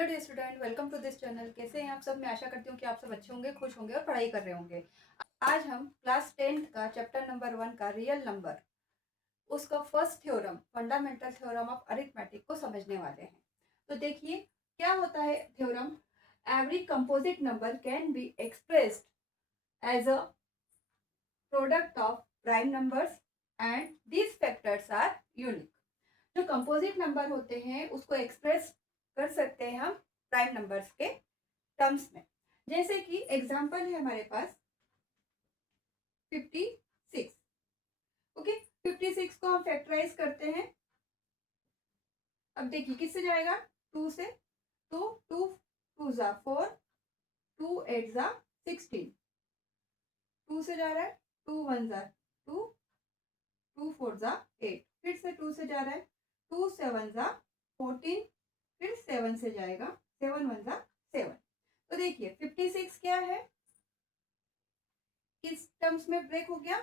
Hello dear student, welcome to this channel. कैसे हैं आप सब? मैं आशा करती हूँ कि आप सब अच्छे होंगे, खुश होंगे और पढ़ाई कर रहे होंगे। आज हम क्लास 10th का चैप्टर नंबर 1 का रियल नंबर, उसका first theorem, fundamental theorem of arithmetic को समझने वाले हैं। तो देखिए क्या होता है theorem. Every composite number can be expressed as a product of prime numbers and these factors are unique. जो कंपोजिट नंबर होते हैं उसको एक्सप्रेस कर सकते हैं हम प्राइम नंबर्स के टर्म्स में। जैसे कि एग्जांपल है हमारे पास 56। ओके, 56 को हम फैक्टराइज करते हैं। अब देखिए किससे जाएगा? 2 से। तो 2 2 जा 4, 2 8 जा 16, 2 से जा रहा है, 2 1 जा 2, 2 4 जा 8, फिर से 2 से जा रहा है, 2 7 जा 14, फिर 7 से जाएगा, 7 1 जा 7। तो देखिए 56 क्या है, किस टर्म्स में ब्रेक हो गया?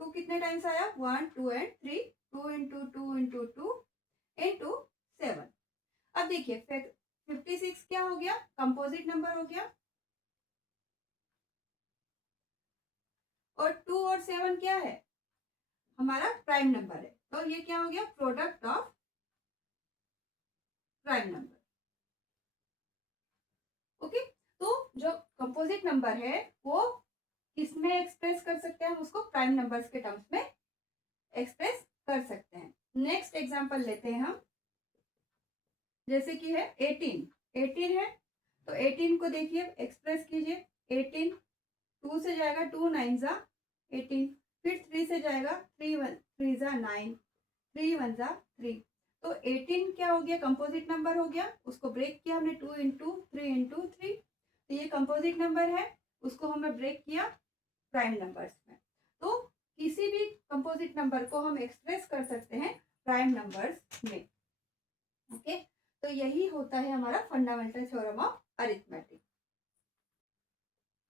2 कितने टाइम्स आया? 1 2 एंड 3, 2 इंटू 2 इंटू 2 इंटू 7। अब देखिए 56 क्या हो गया? कंपोजिट नंबर हो गया। और 2 और 7 क्या है? हमारा प्राइम नंबर है। तो ये क्या हो गया? Product of prime number. Okay, तो जो कंपोजिट नंबर है वो किसमें एक्सप्रेस कर सकते हैं? हम उसको प्राइम नंबर्स के टर्म्स में एक्सप्रेस कर सकते हैं। नेक्स्ट एग्जांपल लेते हैं हम, जैसे कि है 18 है। तो 18 को देखिए एक्सप्रेस कीजिए। 18 2 से जाएगा, 2 9 जा 18, फिर 3 से जाएगा, 3 1 3 जा 9, 3 1 जा 3। तो 18 क्या हो गया? कंपोजिट नंबर हो गया। उसको ब्रेक किया हमने 2 इंटू 3 इंटू 3। तो ये कंपोजिट नंबर है, उसको हमने ब्रेक किया प्राइम नंबर्स में। तो किसी भी कंपोजिट नंबर को हम एक्सप्रेस कर सकते हैं प्राइम नंबर्स में। ओके, तो यही होता है हमारा फंडामेंटल थ्योरम ऑफ अरिथमेटिक।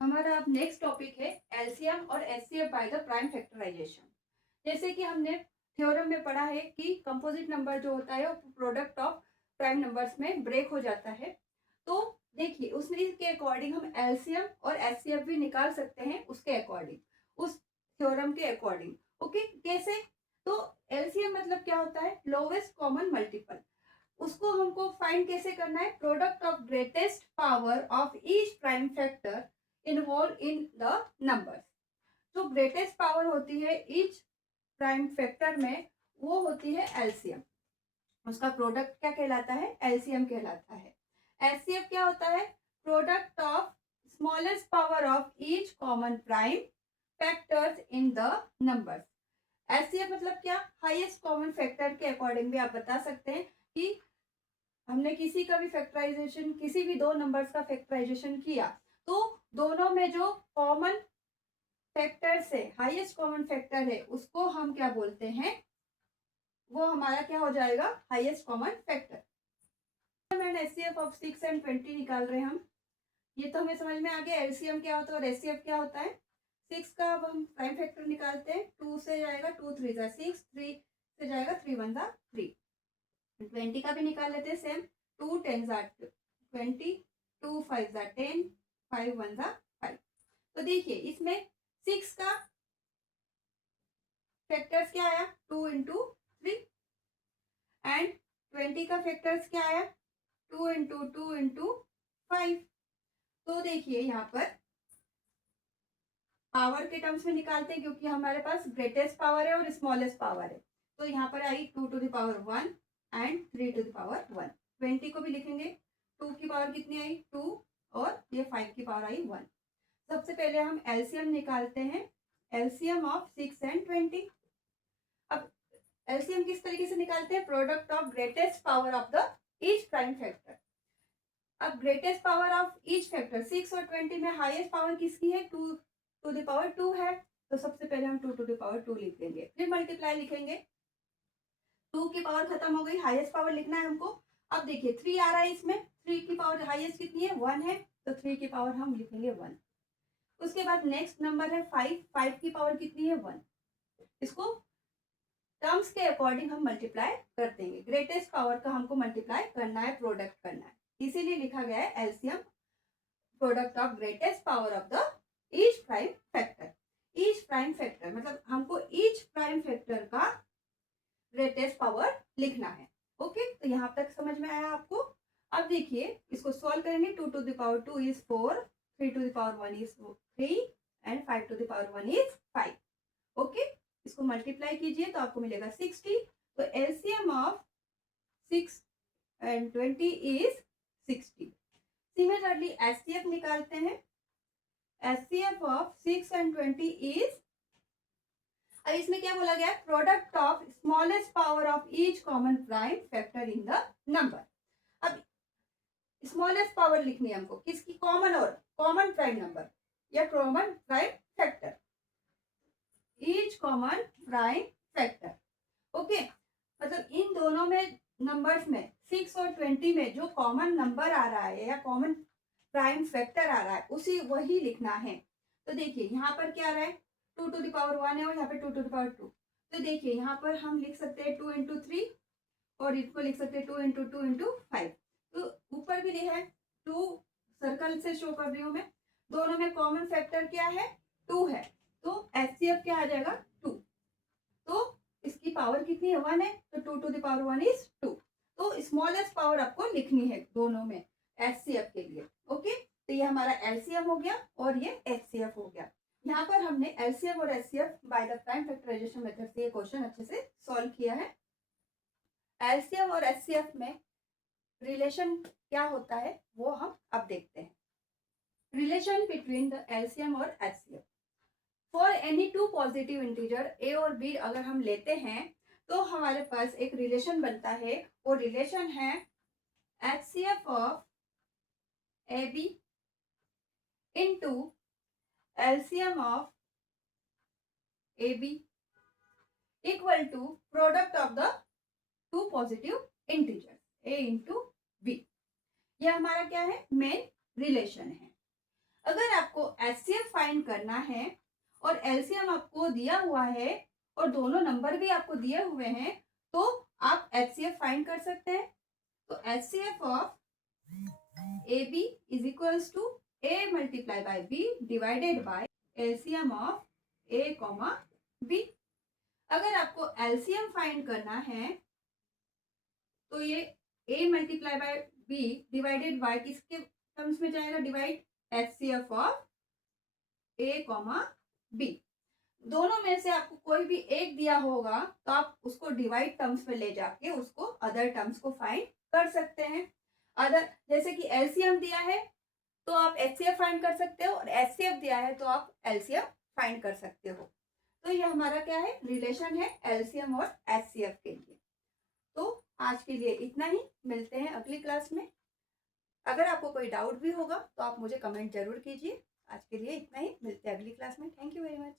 हमारा अब नेक्स्ट टॉपिक है एलसीएम और HCF by the prime factorisation. जैसे कि हमने थ्योरम में पढ़ा है कि कंपोजिट नंबर जो होता है वो प्रोडक्ट ऑफ प्राइम नंबर्स में ब्रेक हो जाता है। तो देखिए उसमें के अकॉर्डिंग हम एलसीएम और एचसीएफ भी निकाल सकते हैं, उसके अकॉर्डिंग, उस थ्योरम के अकॉर्डिंग। ओके, कैसे? तो एलसीएम मतलब क्या होता है? Lowest common multiple. उसको हमको फाइंड कैसे करना है? Product of greatest power of each prime factor involve in the numbers. जो ग्रेटेस्ट पावर होती है ईच प्राइम फैक्टर में वो होती है एलसीएम। उसका प्रोडक्ट क्या कहलाता है? एलसीएम कहलाता है। एचसीएफ क्या होता है? Product of smallest power of each common prime factors in the numbers. HCF मतलब क्या? हाईएस्ट कॉमन फैक्टर के अकॉर्डिंग भी आप बता सकते हैं कि हमने किसी का भी फैक्टराइजेशन, किसी भी दो नंबर्स का फैक्टराइजेशन किया तो दोनों में जो कॉमन फैक्टर से हाईएस्ट कॉमन फैक्टर है उसको हम क्या बोलते हैं? वो हमारा क्या हो जाएगा? Highest common factor. And HCF of 6 and 20 निकाल रहे हैं हम। ये तो हमें समझ में आ गया एलसीएम क्या होता है और एचसीएफ क्या होता है। 6 का अब हम प्राइम फैक्टर निकालते हैं। 2 से जाएगा 2 3 जा 6, 3 से जाएगा 3 1 जा 3। 20 का भी निकाल लेते हैं सेम। 2 10 जा 20, 2 5 जा 10, 5 1 जा 5। तो देखिए इसमें 6 का फैक्टर्स क्या आया? 2 इंटू 3 एंड 20 का फैक्टर्स क्या आया? 2 इंटू 2 इंटू 5। तो देखिए यहाँ पर पावर के टर्म्स में निकालते हैं क्योंकि हमारे पास ग्रेटेस्ट पावर है और स्मॉलेस्ट पावर है। तो यहाँ पर आई 2 to the power 1 and 3 to the power 1। 20 को भी लिखेंगे, 2 की पावर कितनी आई? 2, और ये 5 की पावर आई 1। सबसे पहले हम एलसीएम निकालते हैं, एलसीएम ऑफ 6 एंड 20। अब एलसीएम किस तरीके से निकालते हैं? Product of greatest power of the each prime factor. अब greatest power of each factor 6 और 20 में हाईएस्ट पावर किसकी है? 2 टू द पावर 2 है। तो सबसे पहले हम 2 टू द पावर 2 लिख देंगे, फिर मल्टीप्लाई लिखेंगे। 2 की पावर खत्म हो गई, हाईएस्ट पावर लिखना है हमको। अब देखिए 3 आ रहा है इसमें, 3 की पावर हाईएस्ट कितनी है? 1 है। तो 3 की पावर हम लिखेंगे 1। उसके बाद नेक्स्ट नंबर है 5, 5 की पावर कितनी है? 1। इसको टर्म्स के अकॉर्डिंग हम मल्टीप्लाई कर देंगे। ग्रेटेस्ट पावर का हमको मल्टीप्लाई करना है, प्रोडक्ट करना है। इसीलिए लिखा गया है LCM product of greatest power of the each prime factor. Each prime factor मतलब हमको ईच प्राइम फैक्टर का ग्रेटेस्ट पावर लिखना है। ओके, तो यहाँ तक समझ में आया आपको। अब देखिए इसको सॉल्व करेंगे। 2 to the power 2 is 4, 3 to the power 1 is 3 and 5 to the power 1 is 5। Okay, इसको मल्टीप्लाई कीजिए तो आपको मिलेगा 60। तो LCM of 6 and 20 is 60। Similarly HCF निकालते हैं। एचसीएफ ऑफ 6 and 20 is, अब इसमें क्या बोला गया, product of smallest power of each common prime factor in the number. अब स्मॉलेस्ट पावर लिखनी है हमको किसकी, कॉमन और कॉमन प्राइम नंबर या common prime factor, each common prime factor. Okay, मतलब इन दोनों में नंबर्स में 6 और 20 में जो कॉमन नंबर आ रहा है या कॉमन प्राइम फैक्टर आ रहा है उसी वही लिखना है। तो देखिए यहाँ पर क्या आ रहा है, 2 to the power 1 है और यहाँ पे 2 to the power 2। तो देखिए यहाँ पर हम लिख सकते हैं 2 into 3 और इसको लिख सकते हैं 2 into 2 into 5। तो ऊपर भी है 2 सर्कल से शो कर रही हूँ मैं, दोनों में कॉमन फैक्टर क्या है, 2 है। तो एचसीएफ क्या आ जाएगा, 2। तो इसकी पावर कितनी है, 1 है, तो 2 to the power 1 is 2। तो स्मॉलेस्ट पावर आपको लिखनी है दोनों में एचसीएफ के लिए। ओके, तो ये हमारा एलसीएम हो गया और ये एचसीएफ हो गया। यहाँ पर हमने एलसीएम और HCF by the prime factorisation method से ये क्वेश्चन अच्छे से सॉल्व किया है। एलसीएम और एचसीएफ में रिलेशन क्या होता है वो हम अब देखते हैं। रिलेशन बिटवीन द एलसीएम और HCF, for any two positive integer A और बी अगर हम लेते हैं तो हमारे पास एक रिलेशन बनता है। वो रिलेशन है HCF of A B into LCM of A B equal to product of the two positive integer A into B. ये हमारा क्या है, मेन रिलेशन है। अगर आपको एचसीएफ फाइंड करना है और एलसीएम आपको दिया हुआ है और दोनों नंबर भी आपको दिए हुए हैं तो आप एचसीएफ फाइंड कर सकते हैं। तो HCF of A B is equals to A multiply by B divided by LCM of A comma B. अगर आपको एलसीएम फाइंड करना है तो ये A multiply by B divided by किसके टर्म्स में जाएगा, divide HCF of A comma B. दोनों में से आपको कोई भी एक दिया होगा तो आप उसको डिवाइड टर्म्स में ले जाके उसको अदर टर्म्स को फाइंड कर सकते हैं। अदर जैसे कि एलसीएम दिया है तो आप एचसीएफ फाइंड कर सकते हो और एचसीएफ दिया है तो आप एलसीएम फाइंड कर सकते हो। तो ये हमारा क्या है, रिलेशन है एलसीएम और एचसीएफ के लिए। तो आज के लिए इतना ही, मिलते हैं अगली क्लास में। अगर आपको कोई डाउट भी होगा तो आप मुझे कमेंट जरूर कीजिए। आज के लिए इतना ही, मिलते हैं अगली क्लास में। Thank you very much.